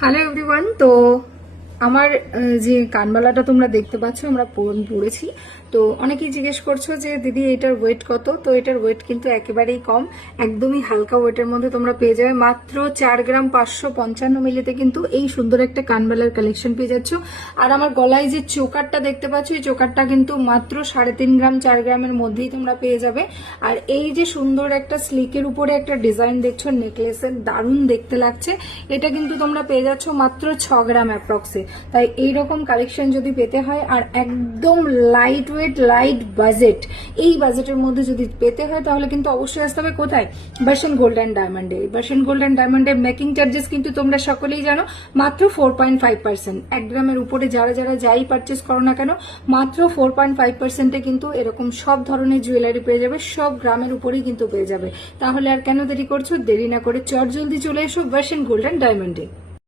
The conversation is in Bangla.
Hello everyone. তো আমার যে কানবালাটা তোমরা দেখতে পাচ্ছ আমরা পড়েছি। তো অনেকেই জিজ্ঞেস করছো যে দিদি এটার ওয়েট কত। তো এটার ওয়েট কিন্তু একেবারেই কম, একদমই হালকা ওয়েটের মধ্যে তোমরা পেয়ে যাবে মাত্র 4 গ্রাম 555 মিলিতে কিন্তু এই সুন্দর একটা কানবালার কালেকশন পেয়ে যাচ্ছ। আর আমার গলায় যে চোকারটা দেখতে পাচ্ছ এই চোকারটা কিন্তু মাত্র 3.5 গ্রাম 4 গ্রামের মধ্যেই তোমরা পেয়ে যাবে। আর এই যে সুন্দর একটা স্লিকের উপরে একটা ডিজাইন দেখছো নেকলেসের, দারুণ দেখতে লাগছে। এটা কিন্তু তোমরা পেয়ে যাচ্ছ মাত্র 6 গ্রাম অ্যাপ্রক্সে। তাই এইরকম কালেকশন যদি পেতে হয় আর একদম লাইট ওয়েট লাইট বাজেট, এই বাজেটের মধ্যে যদি পেতে হয় তাহলে কিন্তু অবশ্যই আসতে হবে কোথায়? বার্শন গোল্ড অ্যান্ড ডায়মন্ডে। বার্শন গোল্ড অ্যান্ড ডায়মন্ডের মেকিং চার্জেস কিন্তু তোমরা সকলেই জানো মাত্র 4.5%। 1 গ্রামের উপরে যারা যারা যাই পারচেস করো না কেন মাত্র 4.5%-এ কিন্তু এরকম সব ধরনের জুয়েলারি পেয়ে যাবে, সব গ্রামের উপরেই কিন্তু পেয়ে যাবে। তাহলে আর কেন দেরি করছো? দেরি না করে চট জলদি চলে এসো বার্শন গোল্ড অ্যান্ড ডায়মন্ডে।